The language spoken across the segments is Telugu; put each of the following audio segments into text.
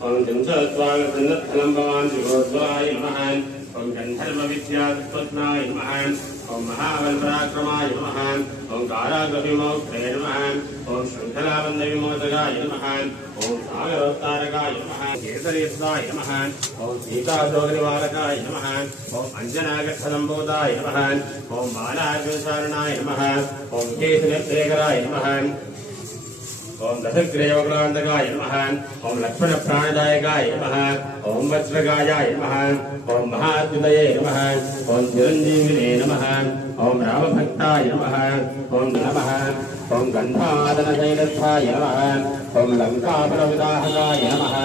ओम चिंतस्वागतनत्थलं भवान् शिवोद्भवाय नमः ओम गन्धर्वविद्यात्पत्नाय नमः ओम महाबलपराक्रमाय नमः ओम काराग्रविमोक्षे नमः ओम शृङ्खलाबन्धविमोचकाय नमः ओम सागरोत्तारकाय नमः केसरीयस्वाय नमः ओम सीताशोकनिवारकाय नमः ओम अञ्जनागच्छसम्भूताय नमः ओम बालार्जुनसारणाय नमः ओम केशनेत्रयकराय नमः ओम दशग्रीवक्रान्तकाय नमः ओम लक्ष्मणप्राणदायकाय नमः ओम वज्रगायाय नमः ओम महाद्युतये नमः ओम चिरञ्जीविने नमः ओम रामभक्ताय नमः ओम नमः ओम गन्धादनशैलस्थाय नमः ओम लङ्कापुरविदाहकाय नमः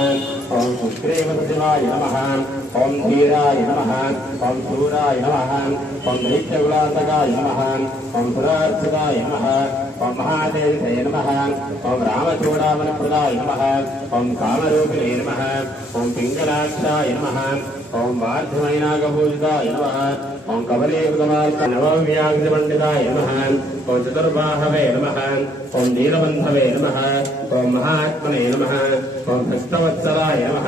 ओम सुग्रीवसचिवाय नमः ओम धीराय नमः ओम शूराय नमः ओम दैत्यकुलान्तकाय नमः ओम पुरार्चिताय नमः ओम महादेवसे नमः ओम रामचूडामणप्रदाय नमः ओम कामरूपिणे नमः ओम पिङ्गलाक्षाय नमः ओम वार्धमैनागपूजिताय नमः ओम कवलीकृतमार्गनवव्याघ्रपण्डिताय नमः ओम चतुर्बाहवे नमः ओम नीलबन्धवे नमः ओम महात्मने नमः ओम भक्तवत्सलाय नमः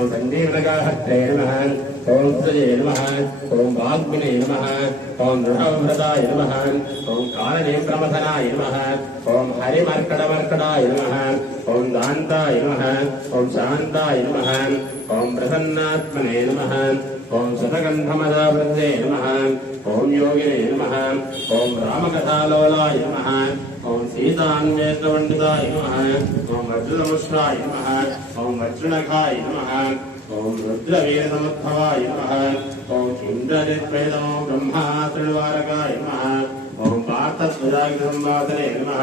ओम सञ्जीवनगाहस्ते नमः ओम सजे नमः ओम वाग्मिने नमः ओम दृढव्रताय नमः ओम कालनेत्रमथनाय नमः ओम हरिमर्कटमर्कटाय नमः ओम दान्ताय नमः ओम शान्ताय नमः ओम प्रसन्नात्मने नमः ओम शतगन्धमदावृते नमः ओम योगिने नमः ओम रामकथालोलाय नमः ओम सीतान्वेषपण्डिताय नमः ओम वज्रमुष्ट्राय नमः ओम वज्रनखाय नमः ओम रुद्रवीरसमुद्भवाय नमः ओम इन्द्रजित्वेदमो ब्रह्मात्रिनिवारकाय नमः ओम पार्थध्वजाग्रसंवासने नमः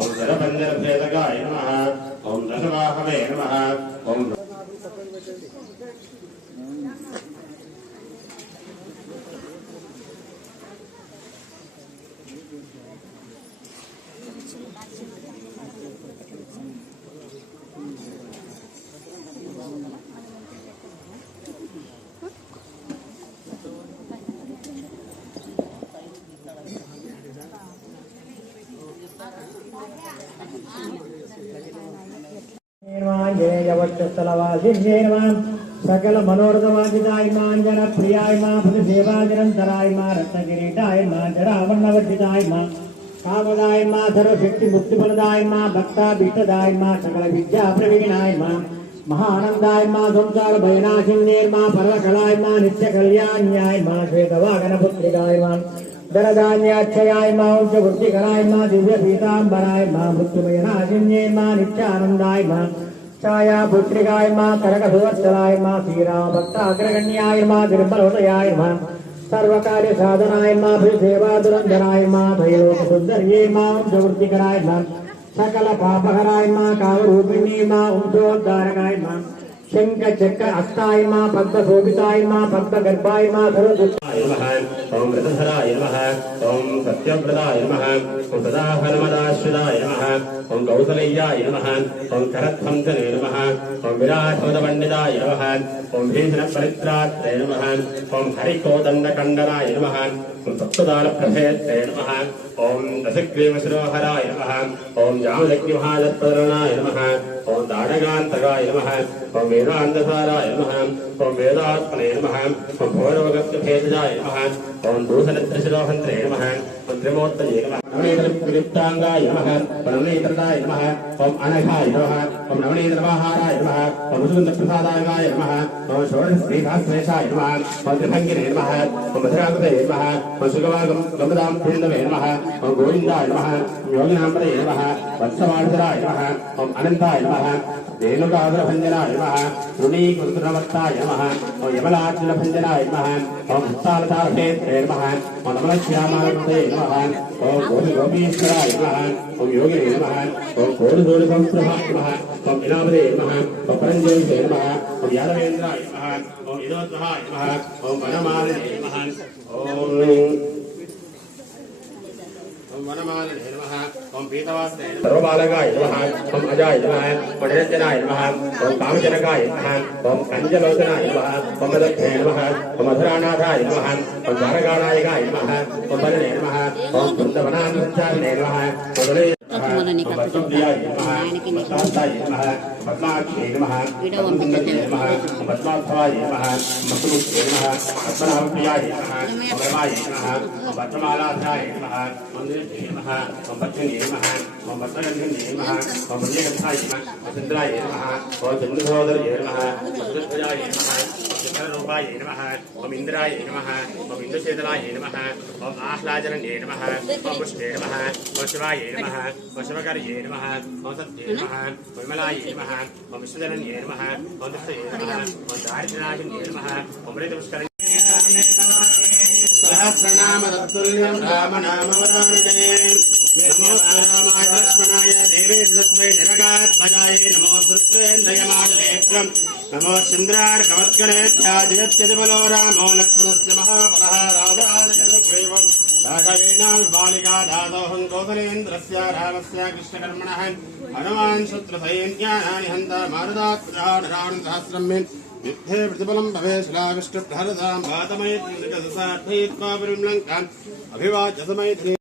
ओम जलपञ्जरभेदकाय नमः ओम दशवाहवे नमः ओम सकल मनोरथवादिताय मां जन प्रियाय मां पद सेवाजनंतराय मां रत्नकिरीटाय मां जरावन्नवर्जिताय मां कामदाय मां सर्वशक्ति मुक्तिफलदाय मां भक्ता भीष्टदाय मां सकल विद्या प्रवीणाय मां महानंदाय मां संसार भयनाशिन्ये मां परमकलाय मां नित्य कल्याण्याय मां श्वेतवाहनपुत्रिकाय मां दरदान्याक्षयाय मां उच्चवृत्तिकराय मां दिव्य पीतांबराय मां मृत्युमयनाशिन्ये मां नित्यानंदाय मां छाया पुत्रिकाय मां करकसुवत्सलाय मां श्रीरामभक्ताग्रगण्याय मां निर्मलोदयाय मां सर्वकार्य साधनाय मां सेवादुरंधराय मां भैलोकसुंदर्ये मां उच्चवृत्तिकराय मां सकल पापहराय मां कामरूपिणी मां उद्धोद्धारकाय मां शंख चक्र हस्ताय मां पद्मशोभिताय मां पद्मगर्भाय मां सर्वदुष्टाय नमः ओम रतधराय नमः ओम सत्यव्रताय नमः ओम सदाहनुमदाश्रिताय नमः ओम कौसलय्याय नमः ओम करध्वंसने नमः ओम विराटोदपण्डिताय नमः ओम भीषणपरित्रात्रे नमः ओम हरिकोदण्डकण्डनाय नमः ओम सप्तदानप्रभेत्रे नमः ओम दशग्रीवशिरोहराय नमः ओम जामदग्निमहादत्पदरणाय नमः ओम दाडगान्तकाय नमः ओम वेदान्तसाराय नमः ओम वेदात्मने नमः ओम भोरवगत्तभेदजाय नमः ओम दूषणत्रशिरोहन्त्रे नमः ओम त्रिमूर्तये नमः नवनीतृप्ताङ्गाय नमः ओम नवनीतृताय नमः ओम अनघाय नमः ओम नवनीतृवाहाराय नमः ओम सुन्दरप्रसादाय नमः ओम षोडशश्रीभास्वेशाय नमः ओम त्रिभङ्गिने नमः ओम मधुराकृते नमः ओम सुगवागं गमदां भिन्दवे नमः ओम गोविन्दाय नमः ओम योगिनाम्बरे नमः वत्सवासराय नमः ओम अनन्ताय नमः रेणुकाग्रभञ्जनाय नमः ऋणीकृतनवत्ताय नमः ओम यमलार्जुनभञ्जनाय नमः ओम हस्तावतारभेत्रे नमः ओम नमलश्यामाकृते नमः ओम गोपीश्वराय नमः ओम योगिने नमः ओम कोटिसूर्यसंस्कृताय नमः ओम इनामदे नमः ओम परञ्जोषे नमः ओम यादवेन्द्राय नमः ओम इदोत्तहाय नमः ओम वनमालिने नमः ओम वनमालिने नमः ओम पीतवासने सर्वबालकाय नमः ओम अजाय नमः ओम निरञ्जनाय नमः ओम कामजनकाय नमः ओम कञ्जलोचनाय नमः ओम मदक्षे नमः ओम मधुरानाथाय नमः ओम द्वारकानायकाय नमः ओम बलने नमः ओम वृन्दवनानुच्चारिणे नमः ओम లక్ష్మణుని పద్మప్రియాయ నమః పద్మాంతాయ నమః పద్మాక్షే నమః పద్మసుందర్యే నమః పద్మాధవాయ నమః మధుముఖ్యే నమః పద్మనాభప్రియాయ నమః పద్మాయ నమః పద్మమాలాధాయ నమః మందిరే నమః పద్మనే నమః పద్మగంధే నమః పద్మజగంధాయ నమః చంద్రాయ నమః చంద్రసోదర్యే నమః చంద్రధ్వజాయ నమః చంద్రరూపాయ నమః ఇంద్రాయ నమః ఇంద్రశేతలాయ నమః ఆహ్లాదరణ్యే నమః పుష్పే నమః శివాయ నమః శివకర్యే నమః సత్యే నమః విమలాయ నమః విశ్వజనన్యే నమః దత్తయే నమః దారిద్ర్యనాశన్యే నమః అమృతపుష్కర సహస్రనామ తత్తుల్యం రామనామవరాణే నమోస్తు రామాయ లక్ష్మణాయ దేవే తస్మై జనకాత్మజాయ నమో దుర్గేంద్రయమాణలేత్రం నమో చంద్రార్కవత్కరేత్యాజయత్యదిబలో రామో లక్ష్మణస్య మహాబలః రాజాదేవం రాఘవేణ బాలికా దాదోహం కౌసలేంద్రస్య రామస్య కృష్ణకర్మణః హనుమాన్ శత్రుసైన్యానాని హంత మారుదాత్మజాన్ సహస్రం మే యుద్ధే ప్రతిఫలం భవే శిలావిష్ణుప్రహరదాం భాతమయత్మా పరిమ్లంకాన్ అభివాచ్య సమైత్రి